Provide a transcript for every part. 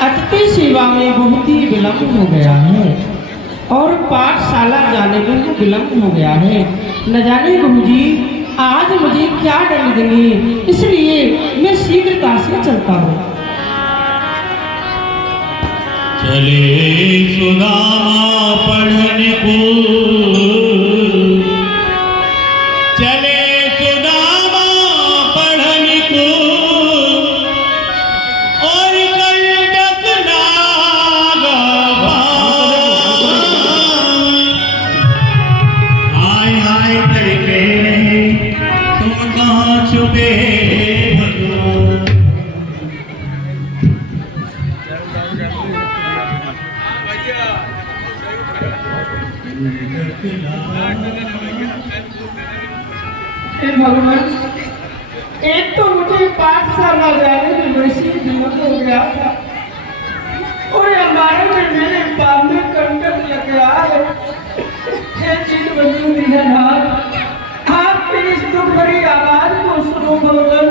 अतिथि सेवा में बहुत ही विलम्ब हो गया है और पाठशाला जाने में तो विलम्ब हो गया है। न जाने गुरुजी आज मुझे क्या दंड देंगे, इसलिए मैं शीघ्रता से चलता हूँ। चले सुदामा पढ़ने को, चले सुदामा पढ़ने को, और कंटक नागा हाय हाय करके तुम कहाँ छुपे भगवान। एक तो मुझे पाठशाला जाने में वैसे विलम्ब हो गया था और हमारे में मेरे पाप में कंटक लग गया है। हे चीज बंधु दीननाथ, आपकी इस दुख भरी आवाज को सुनो भगवान,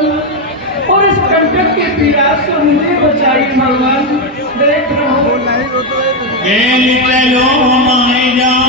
और इस कंटक की पीड़ा से मुझे बचाई भगवान। देख रहो चलो हमारे जाए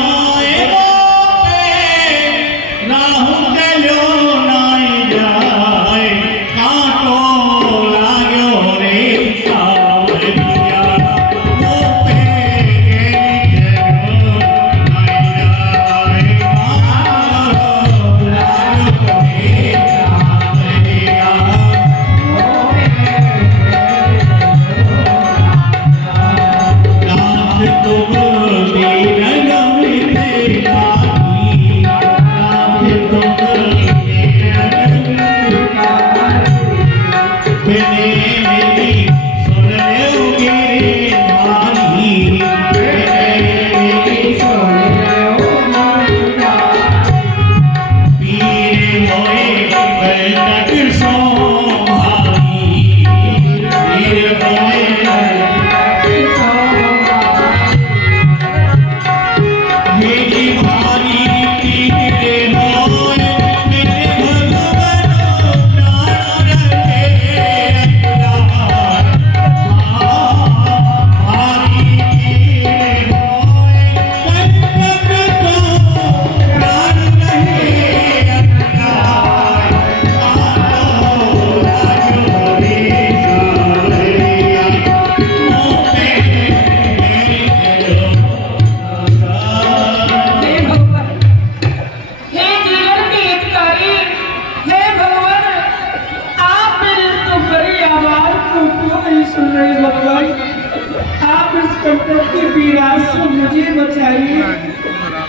मुझे बचाइए,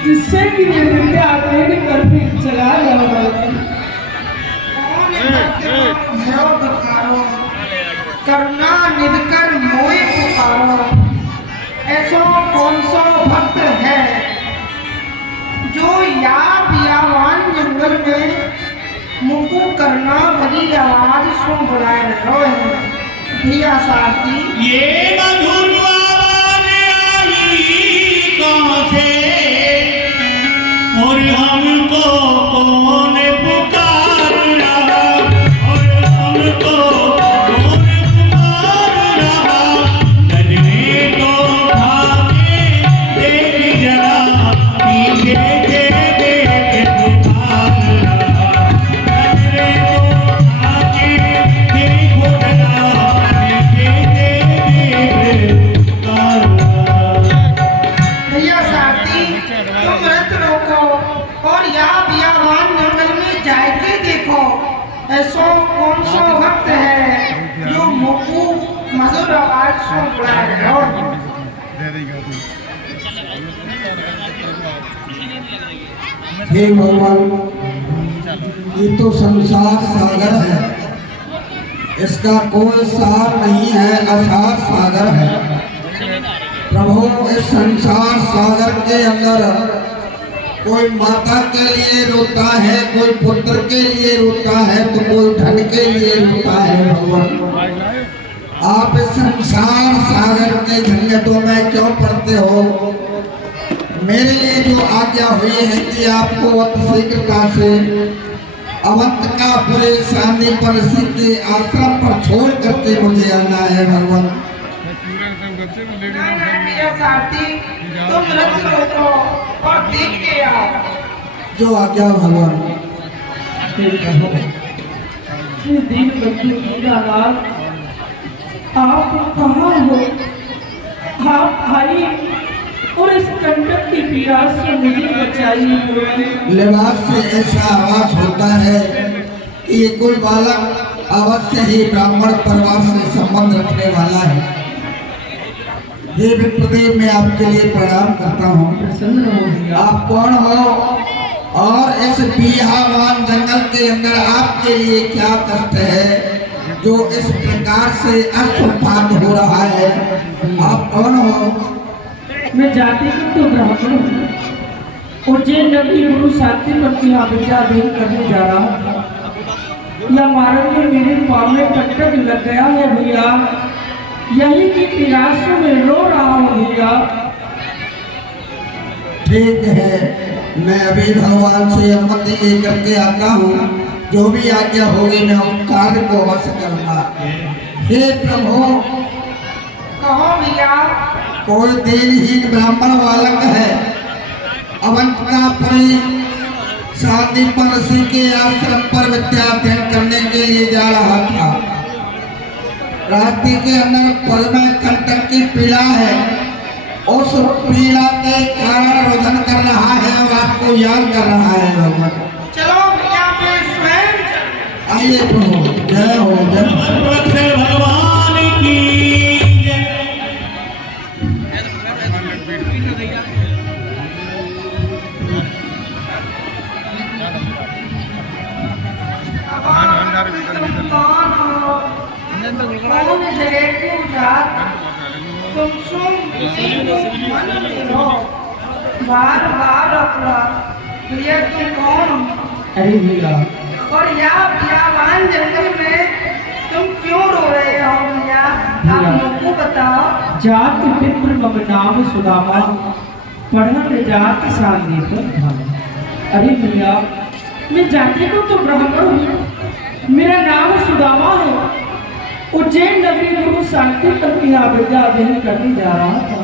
जिससे कि मैं विद्या अध्ययन करने चला जाऊंगा। करुणा निधि कर मोए पुकारो, ऐसो कौन सा भक्त है जो यावान जंगल में मुझको करना भरी आवाज सुन बुलाए रहो है। भैया साथी ये मधुर कहाँ से और हमको कौन पुकार रहा, और हमको कौन पुकार रहा, नजरे को भागे देख जरा, पीछे के देख पुकार रहा, नजरे को भागे देखो जरा, पीछे के देख पुकार रहा। भैया साथी तुम रथ रोको और यावान जंगल में जाके देखो, ऐसो कौन सा भक्त है जो मुझको मधुर आवाज सुन बुलाए रहो। हे भगवान, ये तो संसार सागर है, इसका कोई सार नहीं है, असार सागर है। प्रभु इस संसार सागर के अंदर कोई माता के लिए रोता है, कोई पुत्र के लिए रोता है, तो कोई धन के लिए रोता है। भगवान आप इस संसार सागर के झंझटों में क्यों पड़ते हो? मेरे लिए जो आज्ञा हुई है कि आपको अति शीघ्रता से अवंत का पूरे सामने पर के आश्रम पर छोड़ करके करके मुझे आना है भगवान। भैया सारथी तुम रथ रोको और देख के आओ। जो आज्ञा भगवान। श्री दीन बंधु दीनानाथ, आप कहाँ हो? आप आई और इस कंटक की पीड़ा से मुझे बचाइए। लिबास से ऐसा आवाज होता है कि ये कोई बालक अवश्य ही ब्राह्मण परिवार से संबंध रखने वाला है। हे विप्रदेव, मैं आपके लिए प्रणाम करता हूँ। आप कौन हो और इस बिहावान जंगल के अंदर आपके लिए क्या कष्ट है जो इस प्रकार से अश्वपात हो रहा है? आप कौन हो? मैं जाति तो ब्राह्मण हूँ। उज्जैन नगरी गुरु शांति पर की विद्याधीन करने जा रहा था। यह मार्ग में मेरे पाँव में कंटक लग गया है भैया। यही की पीड़ा से मैं रो रहा हूँ भैया। ठीक है, मैं अभी भगवान से अनुमति लेकर के आता हूँ। जो भी आज्ञा होगी मैं उस कार्य को अवश्य करूँगा। हे प्रभु, कहो भैया। कोई दिनहीन ब्राह्मण बालक है, अवंतिकापुरी शांतिपर ऋषि के आश्रम पर विद्या अध्ययन करने के लिए जा रहा था। रास्ते के अंदर पल में कंटक की पीड़ा है। उस पीड़ा के कारण रोदन कर रहा है और आपको याद कर रहा है भगवान। चलो भैया, मैं स्वयं आइए प्रभु, जय हो जय भगवान की। बार बार अपना भैया तुम कौन हो? अरे भैया, और यहाँ बियाबान जंगल में तुम क्यों रो रहे हो भैया? आप लोगों को बताओ। जात विप्र मम नाम सुदामा, पढ़न जात शांतिपर धामा। अरे भैया, मैं जाति को तो ब्राह्मण हूँ। मेरा नाम सुदामा है। उज्जैन नगरी गुरु शांति पर विद्या अध्ययन करने जा रहा था।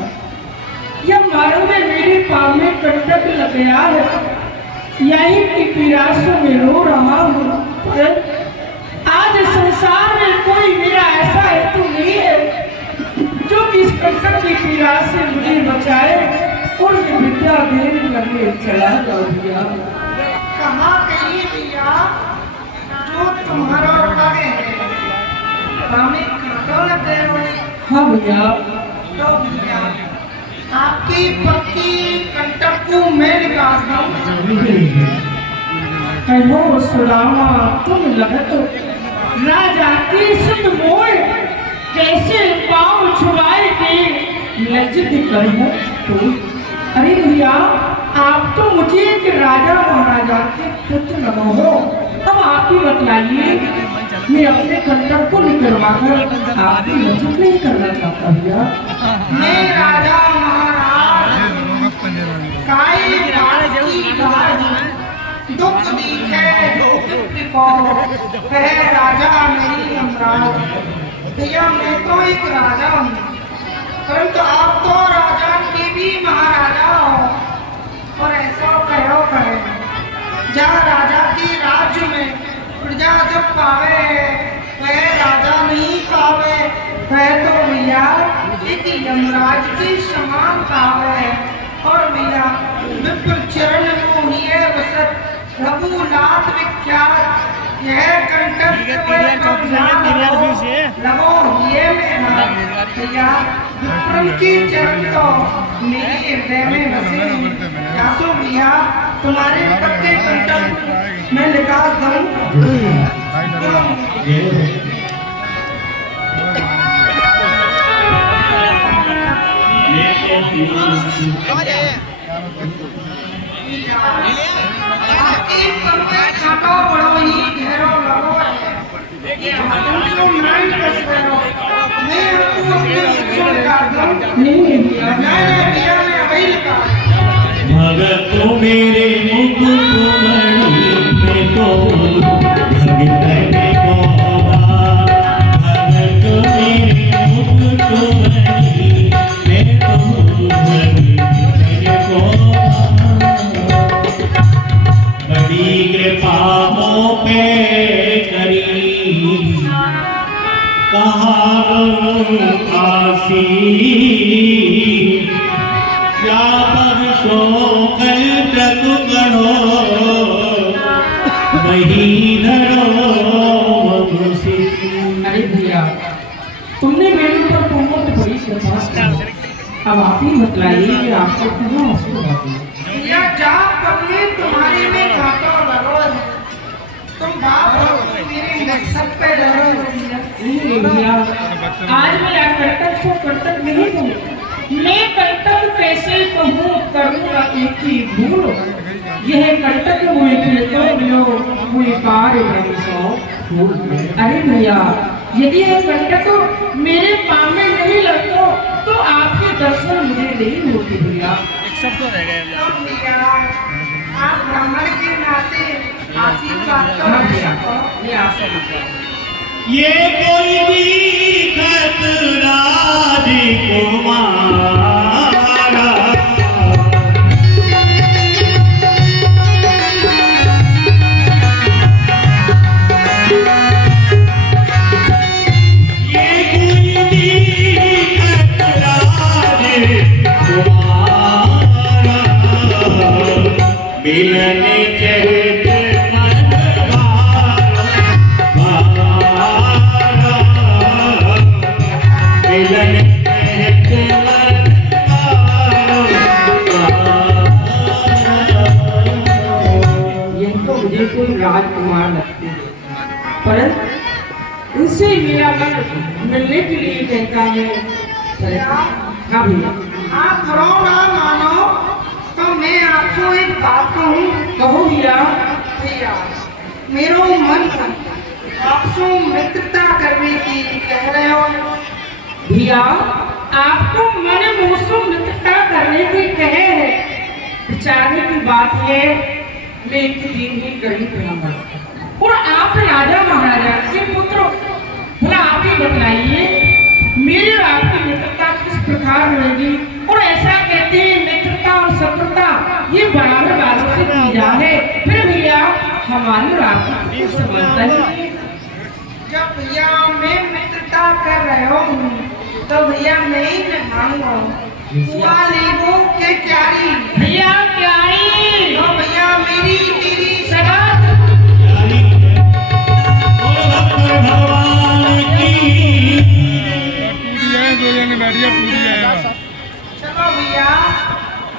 यह मार्ग में मेरे पाँव में कंटक लग गया है। यही की पीड़ा से मैं रो रहा हूँ। आज संसार में कोई मेरा ऐसा हेतु नहीं है जो कि इस कंटक की पीड़ा से मुझे बचाए और मैं विद्या अध्ययन करने चला जाऊँगा। कहाँ गई भैया जो तुम्हारा लगे? हमें कांटों लग गए हो। हाँ भैया। तो भैया आपकी पक्की कंटक को मैं निकाल दूँ। कहो सुदामा, तुम लगत राजा की सुत मोय, कैसे पाँव छुआएगी लज्जित कर तो। अरे भैया, आप तो मुझे एक राजा महाराजा के पुत्र न हो। अब आप ही बतलाइए, मैं अपने कंटक को निकलवा कर आपकी लज्जित नहीं करना चाहता भैया। मैं राजा महाराज काई की बात दुख दिखे को है राजा नहीं यमराज। भैया मैं तो एक राजा हूँ, परंतु आप तो राजा के भी महाराजा हो। और ऐसा कहो करे जहाँ राजा के राज्य में प्रजा जब पावे वह राजा नहीं पावे, वह तो भैया एक यमराज के समान पावे। और भैया विप्र चरण मोहिए वसत रघुनाथ विख्यात यह कंटक लगो ये मेरा भैया विप्रम की चरण तो मेरे हृदय में बसे। कासो भैया तुम्हारे पक्के कंटक मैं निकाल दूं। खाटा बड़ो ही घेरो लगो है। मैं आपको अपने बच्चों निकाल दूं। नहीं भैया मैं वही निकाल। भगत मेरे मुकुटमणि में तो भगत को भगत कहाँ आसी या परसों कल तक गणो वही धरो मनुष्य। अरे भैया, तुमने मेरे ऊपर बहुत बड़ी कृपा की। अब आप ही बतलाइए कि आपको क्यों आंसू आते हैं? भैया जाप करने तुम्हारी में घाटो लगो है। तुम बाप हो, मेरे मस्तक पे लगे हो भैया। नहीं भैया, आज मैं अकर्तक को कर्तक नहीं हूँ। मैं कर्तक कैसे कहूँ, करूँगा एक ही भूल। यह कर्तक मुझे खेतो मिलो, मुझे कार्य नहीं सो भूल। अरे भैया, यदि यह कर्तक मेरे पाँव में नहीं लगता तो आपके दर्शन मुझे नहीं होते भैया। तो भैया आप ब्राह्मण के नाते आशीर्वाद तो हाँ दे भैया, सको। ये आशीर्वाद। ये कोई भी खतरा कुमारा मिलने चलते मन मिलने चलते ये तो मुझे कोई राजकुमार लगते हैं, परंतु इनसे मेरा मन मिलने के लिए कहता है। हाँ भैया, आप बुरा ना मानो तो मैं आपको एक बात कहूँ। कहो भैया। भैया मेरो मन आपसे मित्रता करने की कह रहे हो। भैया, आपको मन मुझसे मित्रता करने की कहे है। विचारने की बात है, मैं एक दिन ही गरीब ब्राह्मण और आप राजा महाराजा के पुत्र, भला आप ही बताइए मेरी और आपकी मित्रता किस प्रकार रहेगी। और ऐसा कहते हैं मित्रता और शत्रुता ये बराबर बातों से की जा है। फिर भैया हमारी और आपकी कुछ समानता नहीं है। जब भैया मैं मित्रता कर रहे हो तो भैया मैं ही मांगो हुआ लेगो के क्यारी। भैया क्यारी तो भैया मेरी तेरी सगा भगवान की चलो भैया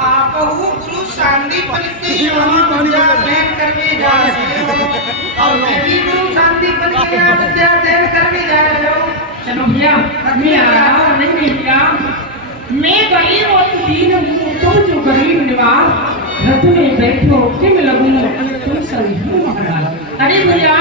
आप गुरु शांति के यहाँ विद्या अध्ययन करने जा रहे हो और मैं भी गुरु शांति के यहाँ विद्या अध्ययन करने जा रहे हो। चलो भैया, मैं आ रहा हूँ। नहीं भैया, मैं गरीब और दीन हूँ, तुम जो गरीब निवास रथ में बैठो तुम लगूं तुम सभी महाराज। अरे भैया,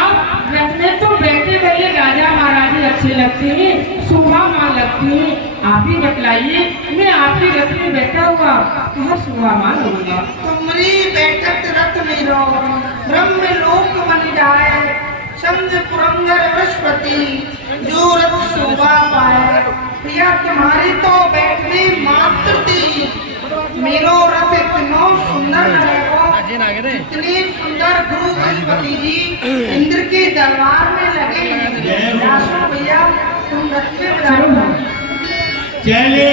रथ में तो बैठे बैठे राजा महाराज अच्छे लगते हैं, शोभा मान लगती है। आप ही बतलाइए, मैं आपके रथ में बैठा हुआ कहाँ शोभा मान होगा। तुम्हारी बैठक रथ में रहो, ब्रह्म लोक बन जाए, संग पुरंदर बृहस्पति जो रथ शोभा पाए। भैया तुम्हारी तो बैठने मात्र थी, मेरो रथ इतना सुंदर रहेगा, इतने सुंदर गुरु बृहस्पति जी इंद्र के दरबार में लगे हैं। भैया तुम रथ में चले